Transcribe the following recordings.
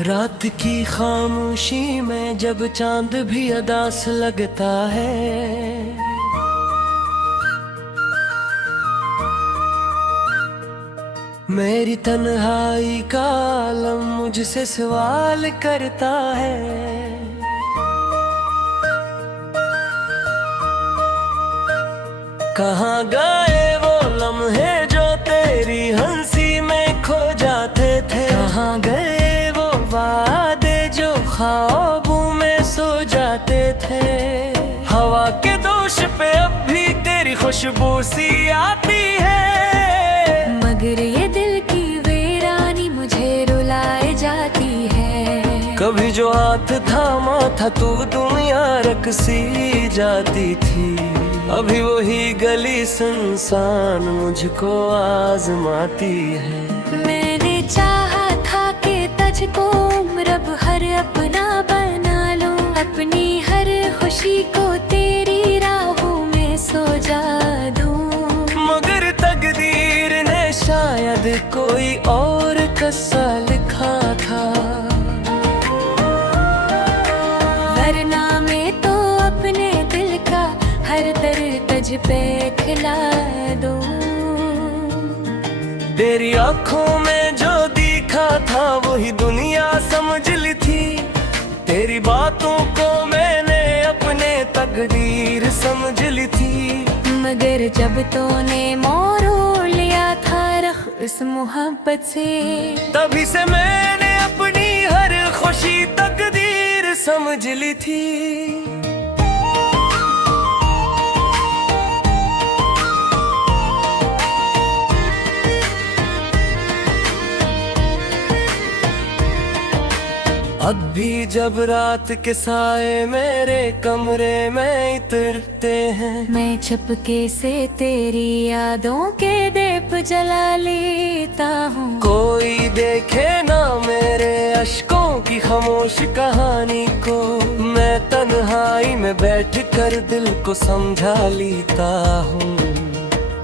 रात की खामोशी में जब चांद भी अदास लगता है, मेरी तन्हाई का आलम मुझसे सवाल करता है। कहाँ गए वो लम्हे जो तेरी हंसी में खो जाते थे? कहाँ गए वो वादे जो ख्वाबों में सो जाते थे? हवा के दोष पे अब भी तेरी खुशबू सी आती है, मगर ये दिल की वीरानी मुझे रुलाए जाती है। कभी जो हाथ थामा था तू दुनिया रकसी जाती थी, अभी वही गली सुनसान मुझको आजमाती है। मैंने चाहा था कि तुझको उम्र भर अपना बना लूं, अपनी हर खुशी को तेरी राहों में सजा दूं, मगर तकदीर ने शायद कोई और किस्सा लिखा था, वरना मैं तो अपने दिल का हर दर्द तुझ पे खिला दूं। तेरी आँखों में जो दिखा था वही दुनिया समझ ली थी, तेरी बातों को मैंने अपने तकदीर समझ ली थी, मगर जब तूने मोड़ लिया था रख इस मोहब्बत से, तभी से मैंने अपनी हर खुशी तकदीर समझ ली थी। अब भी जब रात के साए मेरे कमरे में इतरते हैं, मैं छुपके से तेरी यादों के दीप जला लेता हूँ। कोई देखे ना मेरे अश्कों की खामोश कहानी को, मैं तन्हाई में बैठ कर दिल को समझा लेता हूँ।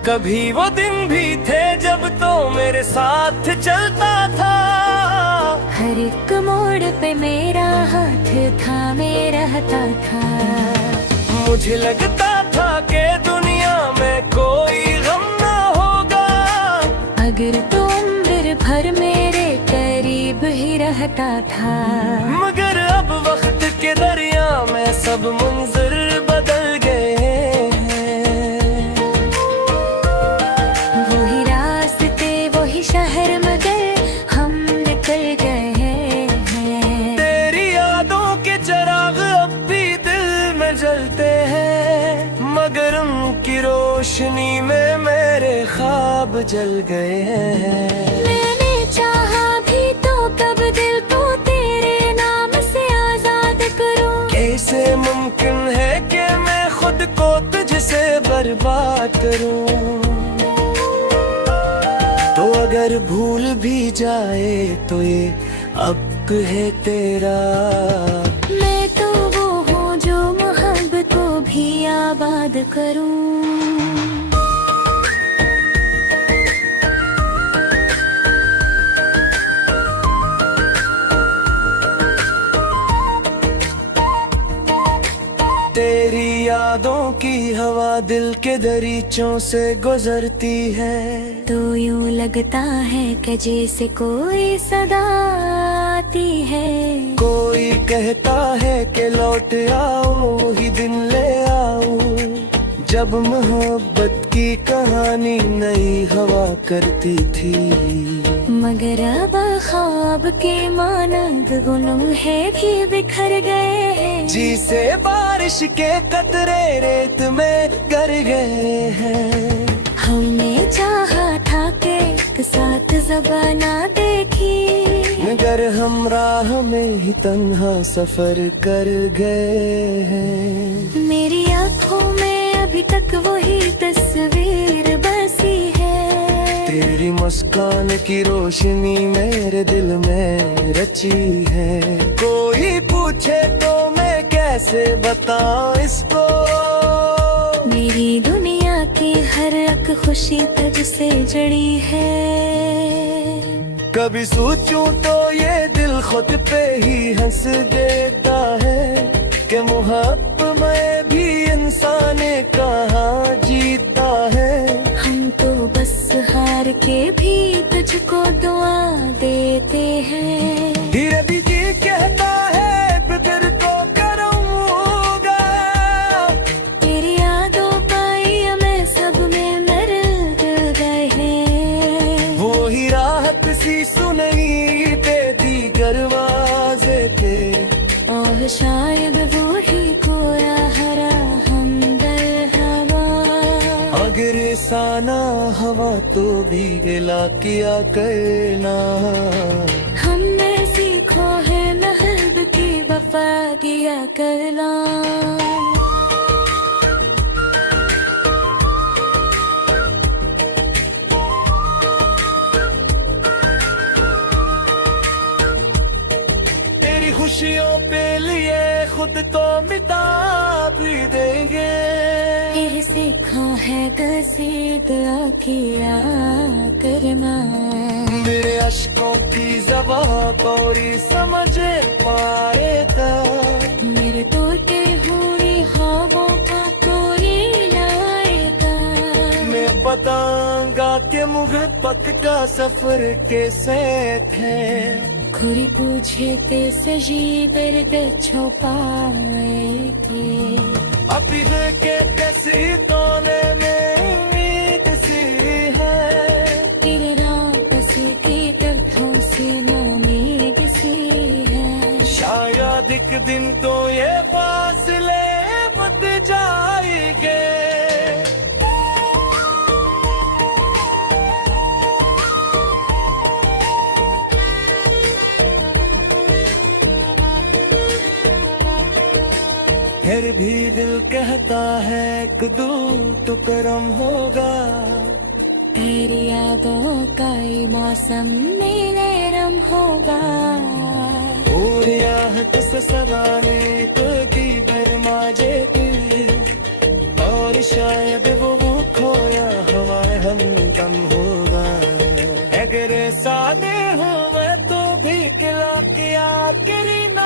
कभी वो दिन भी थे जब तो मेरे साथ चलता था, हर एक मोड़ पे मेरा हाथ थामे रहता था। मुझे लगता था कि दुनिया में कोई गम ना होगा, अगर तू उम्र भर मेरे करीब ही रहता था, मगर अब वक्त के दरिया में सब मंजर बदल गए हैं। वही रास्ते वही शहर मगर हम निकल गए हैं। तेरी यादों के चिराग अब भी दिल में जलते हैं, मगर उनकी रोशनी में मेरे ख्वाब जल गए हैं। मैंने चाहा भी तो कब दिल को तेरे नाम से आजाद करूं, कैसे मुमकिन है कि मैं खुद को तुझसे बर्बाद करूं? तो अगर भूल भी जाए तो ये हक है तेरा, मैं तो वो हूँ जो मोहब्बत को भी आबाद करूं। तेरी यादों की हवा दिल के दरीचों से गुजरती है, तो यूं लगता है कि जैसे कोई सदा आती है। कोई कहता है कि लौट आओ ही दिन ले आओ, जब मोहब्बत की कहानी नई हवा करती थी, मगर अब ख्वाब के मानंद गुनम है भी बिखर गए हैं। जी से बारिश के कतरे रेत में गर गए हैं। हमने चाहा था कि एक साथ ज़बाना देखी, मगर हम राह में ही तन्हा सफर कर गए हैं। मेरी आँखों में अभी तक वही तस्वीर बसी है, तेरी मुस्कान की रोशनी मेरे दिल में रची है। कोई पूछे तो मैं कैसे बताऊं इसको, मेरी दुनिया की हर एक खुशी तुझसे जुड़ी है। कभी सोचूं तो ये दिल खुद पे ही हंस देता है कि मुहब्बत में भी इंसान कहाँ जीता है। हम तो बस हार के भी तुझको दुआ देते हैं। धीरे भी जी कहता है फिर तो करूँगा, तेरी यादों पाई मैं सब में दर्द गए हैं। वो ही राहत सी सुनई देती दरवाजे पे, और शायद वो ही कोया हरा हमदर हवा। अगर साना हवा तो भी गिला किया करना। हम में सीखो है महब की वफा किया करना। तेरी खुशियों पे लिए खुद तो मिटा भी देंगे। फिर सीखा है कसीदा किया करना। मेरे अश्कों की ज़बां कोरी समझ पाएगा, मेरे तोते हुई ख्वाबों को कोई लाएगा। मैं बताऊंगा कि मोहब्बत का सफर कैसे थे। खुरी पूछे ते सजी दर्द छुपाए थे। अभी है के कैसी तोने में उम्मीद सी है, तेरे रापस की तकथों से नामीद सी है। शायद एक दिन तो ये फासले बत जाएंगे। फिर भी दिल कहता है एक दूर तो करम होगा। तेरी यादों का ये मौसम मेरे रम होगा। और याहत से सदाने तो की बरमाजे दिल, और शायद वो खोया हवा हमदम होगा। अगर सादे हो मैं तो भी किला किया करीना।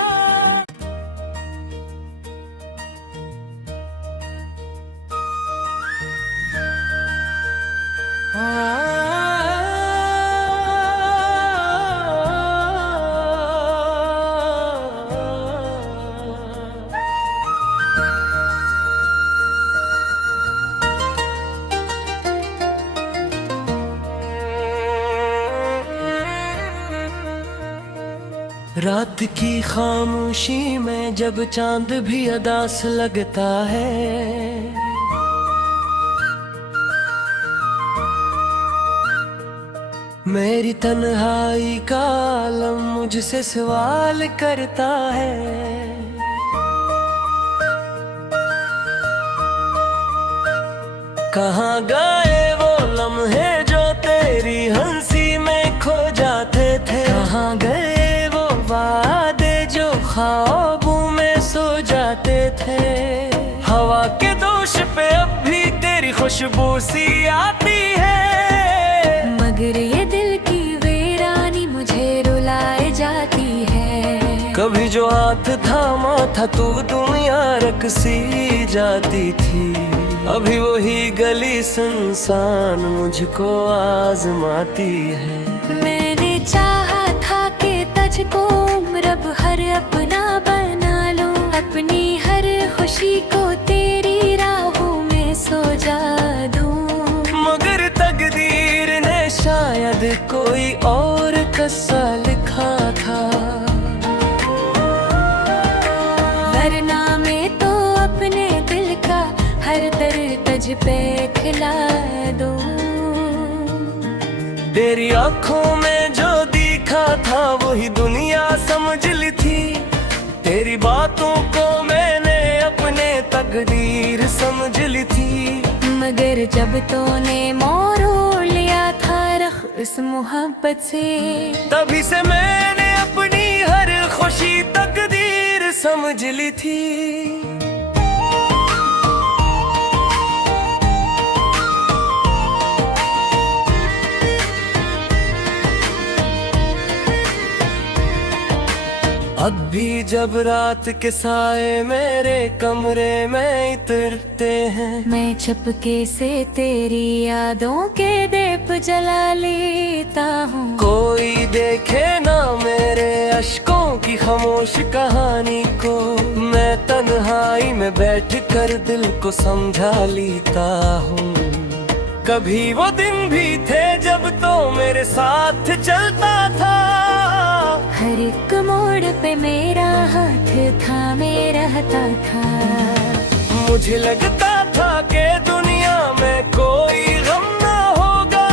रात की खामोशी में जब चांद भी अदास लगता है, मेरी तन्हाई का आलम मुझसे सवाल करता है। कहाँ गए वो लम्हे जो तेरी हंसी में खो जाते थे। कहाँ गए वो वादे जो ख्वाबों में सो जाते थे। हवा के दोष पे अब भी तेरी खुशबू सी आती है, मगर ये दिल की वीरानी मुझे रुलाए जाती है। कभी जो हाथ थामा था तू दुनिया रख सी जाती थी। अभी वही गली सुनसान मुझको आजमाती है। मैंने चाहा था कि तुझको उम्र भर अपना बना लूं, अपनी हर खुशी को तेरी राहों में सजा दूं। मगर तकदीर ने शायद कोई और किस्सा लिखा था। वरना मैं तो अपने दिल का हर दर्द तुझ पे खिला दूं। तेरी आंखों में जो दिखा था वही दुनिया समझ ली थी। तेरी बातों को मैंने अपने तकदीर समझ ली थी। मगर जब तूने मोड़ लिया था रख इस मोहब्बत से, तभी से मैंने अपनी हर खुशी तकदीर समझ ली थी। अब भी जब रात के साए मेरे कमरे में इतरते हैं, मैं चुपके से तेरी यादों के दीप जला लेता हूँ। कोई देखे ना मेरे अश्कों की खामोश कहानी को, मैं तन्हाई में बैठ कर दिल को समझा लेता हूँ। कभी वो दिन भी थे जब तो मेरे साथ चलता था, हर एक मोड़ पे मेरा हाथ थामे रहता था। मुझे लगता था कि दुनिया में कोई गम ना होगा,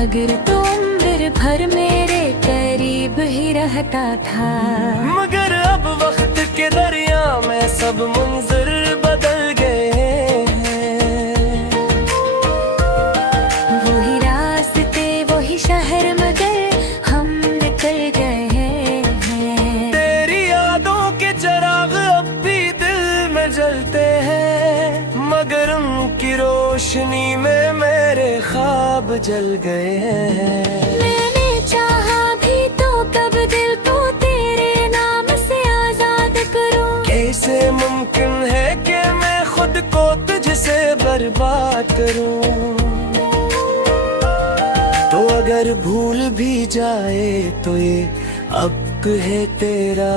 अगर तू उम्र भर मेरे करीब ही रहता था। मगर अब वक्त के दरिया में सब मंजर बदल गए हैं। वही रास्ते वही शहर मगर हम निकल गए हैं। तेरी यादों के चिराग अब भी दिल में जलते हैं, मगर उनकी रोशनी में मेरे ख्वाब जल गए हैं। मैंने चाहा भी तो कब दिल को तेरे नाम से आजाद करूं। कैसे मुमकिन है कि मैं खुद को तुझसे बर्बाद करूं। तो अगर भूल भी जाए तो ये हक है तेरा।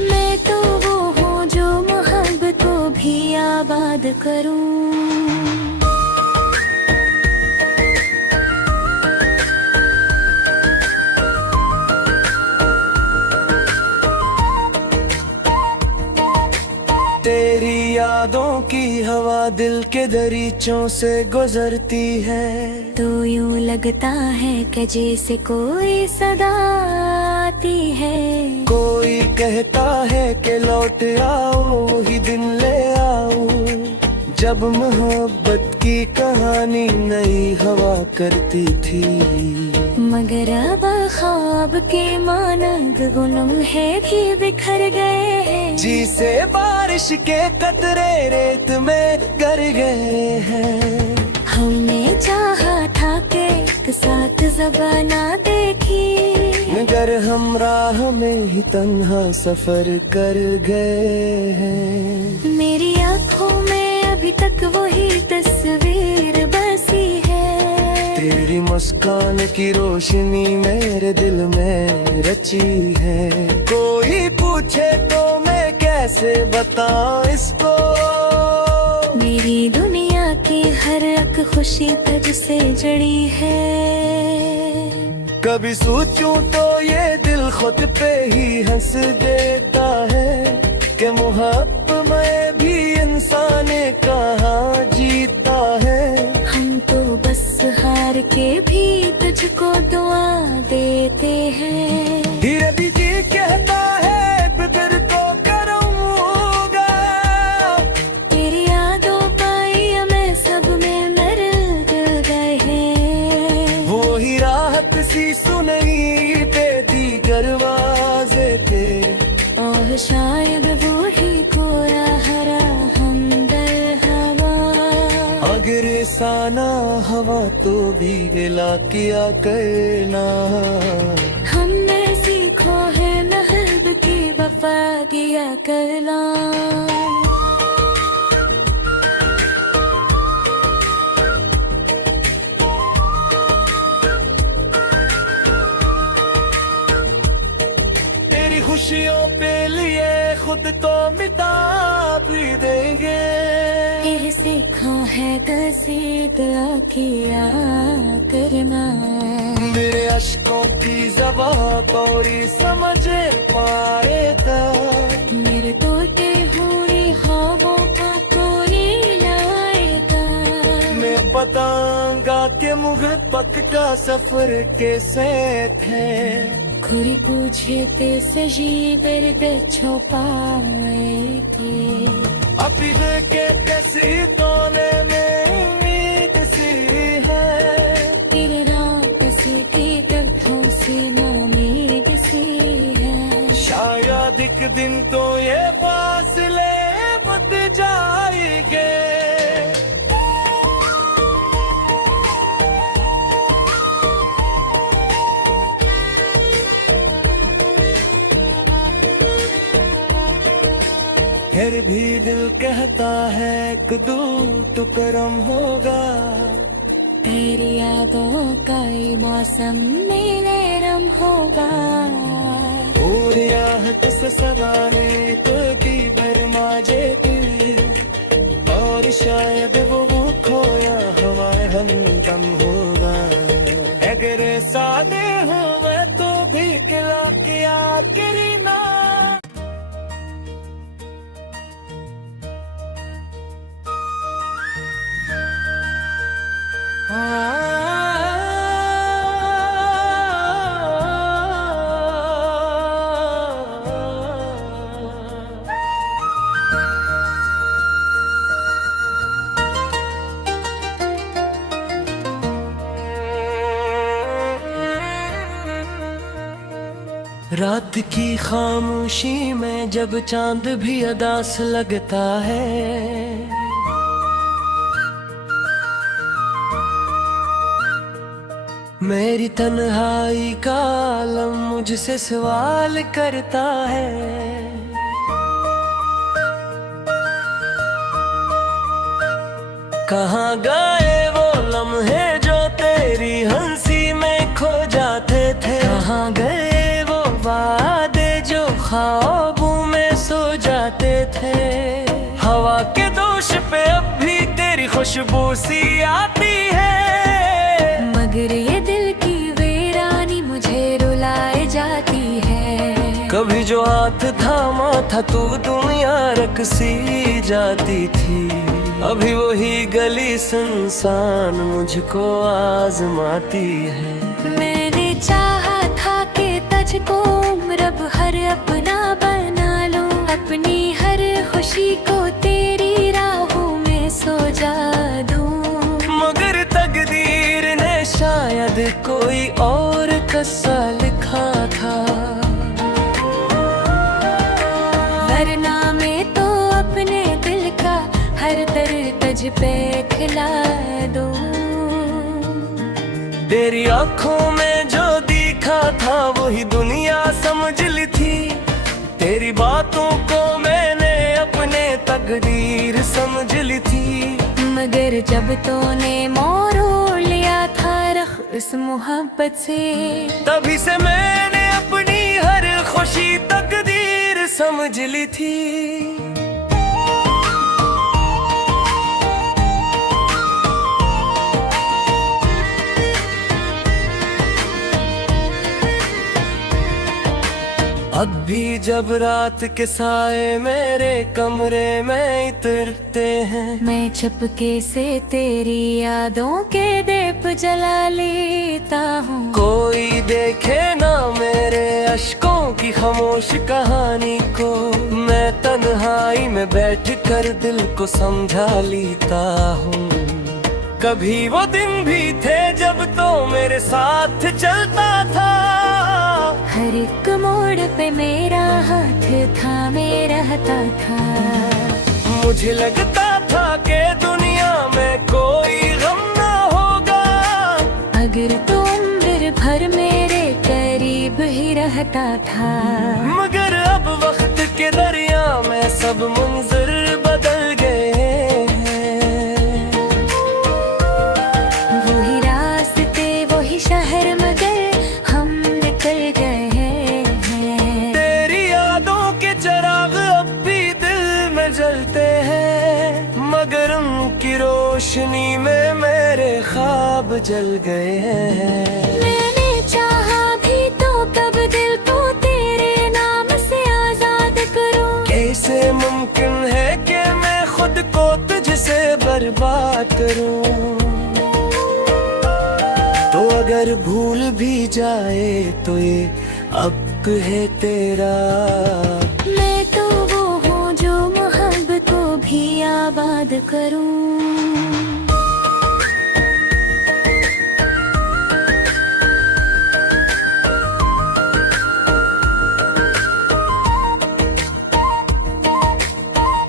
मैं तो वो हूँ जो मोहब्बत को भी आबाद करूं। तेरी यादों की हवा दिल के दरीचों से गुजरती है, तो यूं लगता है कि जैसे कोई सदा आती है। कोई कहता है कि लौट आओ वही दिन ले आओ, जब मोहब्बत की कहानी नई हवा करती थी। मगर अब ख्वाब के मानंद गुनम है भी बिखर गए हैं। जी से बारिश के कतरे रेत में गर गए हैं। हमने चाहा था कि एक साथ ज़बाना देखी, मगर हम राह में ही तन्हा सफर कर गए हैं। मेरी आँखों में अभी तक वही तस्वीर बसी है। तेरी मुस्कान की रोशनी मेरे दिल में रची है। कोई पूछे तो मैं कैसे बताऊं इसको, मेरी दुनिया की हर एक खुशी तुझसे जुड़ी है। कभी सोचूं तो ये दिल खुद पे ही हंस देता है कि मोहब्बत में भी इंसान कहाँ जीता है। हम तो बस हार के भी तुझको दुआ देते हैं। धीरे धीरे कहता है बिदर को करूँगा, तेरी यादों पाई मैं सब में मर गए हैं। वो ही राहत सी सुनई बेदी दरवाजे पे, और शायद वो ही कोरा हरा हमदर हवा। अगर साना हवा तो भी गिला किया करना। हमने सीखो है महब की वफा किया करना। तेरी खुशियों पे लिए खुद तो मिटा भी देंगे। ये सीखा है कसीदा किया करना। मेरे अश्कों की ज़बां कोरी समझ पाएगा, मेरे टूटे हुए ख्वाबों को कोई लाएगा। मैं बताऊंगा कि मोहब्बत का सफर कैसे थे। खुरी पूछे ते सजी दर्द छुपाए थे। अभी के कैसी तोने में उम्मीद सी है। तेरे रात सी की तब्हों से नामीद सी है। शायद एक दिन तो ये फासले मत जाएंगे। फिर भी दिल कहता है कदू तो करम होगा। तेरी यादों का ये मौसम मेरे रम होगा। और याहत से सवाने तो की बरमाजे और शायद वो खोया हवाएं हमदम होगा। अगर सादे हो मैं तो भी किला किया करीना। रात की खामोशी में जब चांद भी अदास लगता है, मेरी तन्हाई का आलम मुझसे सवाल करता है। कहाँ गए वो लम्हे जो तेरी हंसी में खो जाते थे। कहाँ गए वादे जो ख्वाबों में सो जाते थे। हवा के दोष पे अब भी तेरी खुशबू सी आती है, मगर ये दिल की वीरानी मुझे रुलाए जाती है। कभी जो हाथ थामा था तू दुनिया रख सी जाती थी, अभी वही गली सुनसान मुझको आजमाती है। मैंने चाहा था कि तुझको रब हर अपना बना लूं, अपनी हर खुशी को तेरी राहों में सजा दूं। मगर तकदीर ने शायद कोई और किस्सा लिखा था, वरना मैं तो अपने दिल का हर दर्द तुझ पे खिला दूं। तेरी आंखों में जो दिखा था वही दुनिया समझ ली थी। तेरी बातों को मैंने अपने तकदीर समझ ली थी। मगर जब तूने मोड़ लिया था रख इस मोहब्बत से, तभी से मैंने अपनी हर खुशी तकदीर समझ ली थी। अब भी जब रात के साए मेरे कमरे में इतरते हैं, मैं चुपके से तेरी यादों के दीप जला लेता हूँ। कोई देखे ना मेरे अश्कों की खामोश कहानी को, मैं तन्हाई में बैठ कर दिल को समझा लेता हूँ। कभी वो दिन भी थे जब तो मेरे साथ चलता था, हर एक मोड़ पे मेरा हाथ थामे रहता था। मुझे लगता था कि दुनिया में कोई गम ना होगा, अगर तू उम्र भर मेरे करीब ही रहता था। मगर अब वक्त के दरिया में सब मंजर बदल गए हैं। वही रास्ते वही शहर मगर हम निकल गए हैं। तेरी यादों के चिराग अब भी दिल में जलते हैं, मगर उनकी रोशनी में मेरे ख्वाब जल गए हैं। मैंने चाहा भी तो कब दिल को तेरे नाम से आजाद करूं। कैसे मुमकिन है कि मैं खुद को तुझसे बर्बाद करूं। तो अगर भूल भी जाए तो ये हक है तेरा। मैं तो वो हूँ जो मोहब्बत को भी आबाद करूं।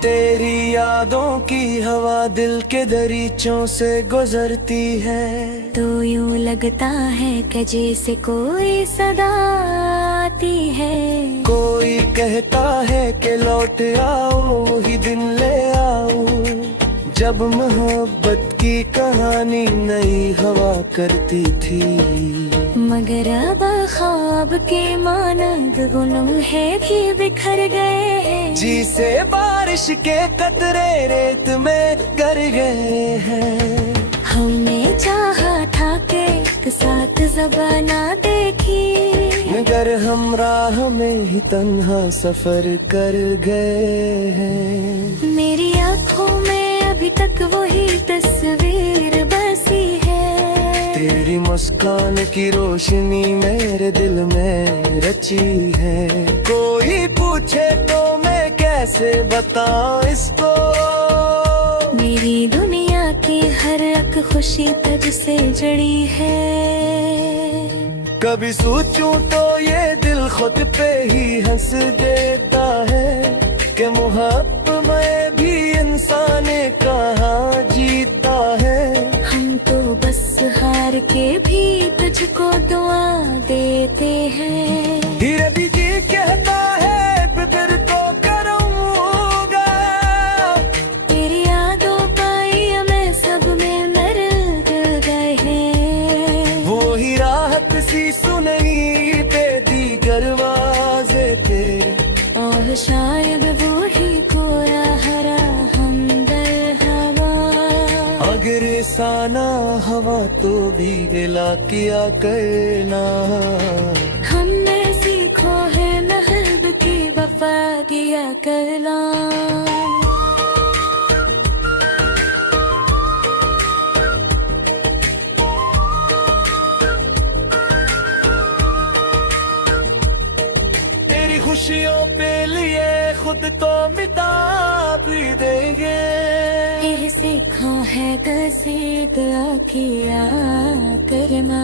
तेरी यादों की हवा दिल के दरीचों से गुजरती है। तो यूं लगता है कि जैसे कोई सदा आती है। कोई कहता है कि लौट आओ वही दिन ले आओ, जब मोहब्बत की कहानी नई हवा करती थी। मगर अब ख्वाब के मानंद गुनम है भी बिखर गए हैं। जी से बारिश के कतरे रेत में गर गए हैं। हमने चाहा था कि एक साथ ज़बाना देखी, मगर हम राह में ही तन्हा सफर कर गए हैं। मेरी आँखों में अभी तक वही तस्वीर बसी है। तेरी मुस्कान की रोशनी मेरे दिल में रची है। कोई पूछे तो मैं कैसे बताऊं इसको, मेरी दुनिया की हर एक खुशी तुझसे जुड़ी है। कभी सोचूं तो ये दिल खुद पे ही हंस देता है कि मोहब्बत में भी इंसान कहाँ जीता है। हम तो बस हार के भी तुझको दुआ देते हैं। धीरे भी जी कहता है फिक्र तो करूँगा, तेरी यादों पाई मैं सब में मर गए हैं। वो ही राहत सी सुनई पे दीगरवाजे थे, और शायद वो ही कोरा हरा हमदर हवा। अगर साना हवा तो भी दिला किया करना। हमने सीखो है महब की वफा किया करना। तेरी खुशियों पे लिए खुद तो मिटा भी देंगे। फिर सीखो है कसीदा किया करना।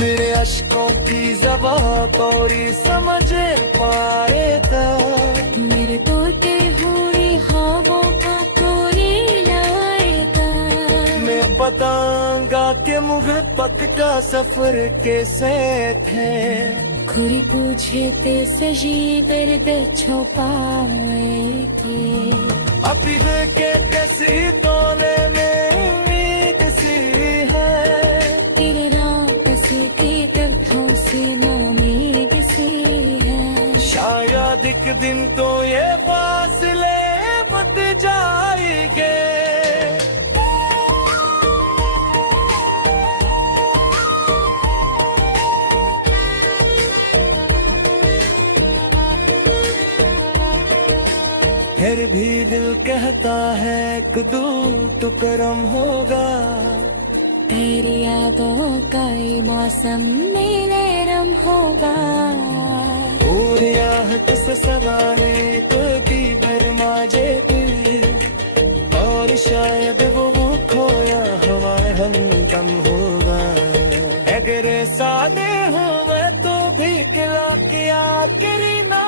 मेरे अश्कों की ज़बां तोरी समझ पाए था। मेरे तोते हुई ख्वाबों को तोरी लाए था। मैं बताऊंगा कि मोहब्बत का सफर कैसे थे। खुरी पूछे ते सजी दर्द छुपाए थे। अभी है के कैसी तोले में उम्मीद सी है। तेरे रात से की तब्हों से उम्मीद सी है। शायद एक दिन तो ये फासले मट जाएंगे। फिर भी दिल कहता है कदूम तो करम होगा। तेरी यादों का ये मौसम मेरे रम होगा। और आहट से सगाने तो की बरमाजे दिल, और शायद वो खोया हवा हमदम होगा। अगर सादे हो मैं तो भी खिला किया करीना।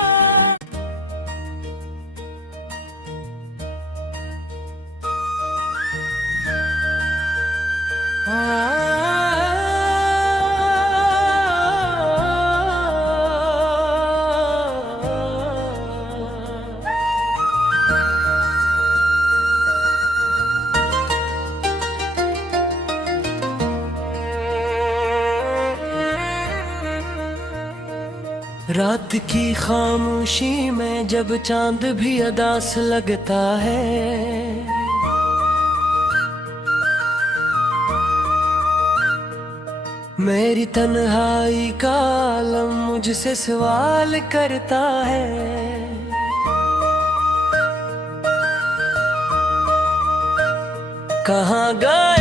रात की खामोशी में जब चांद भी अदास लगता है, मेरी तन्हाई का आलम मुझसे सवाल करता है। कहाँ गए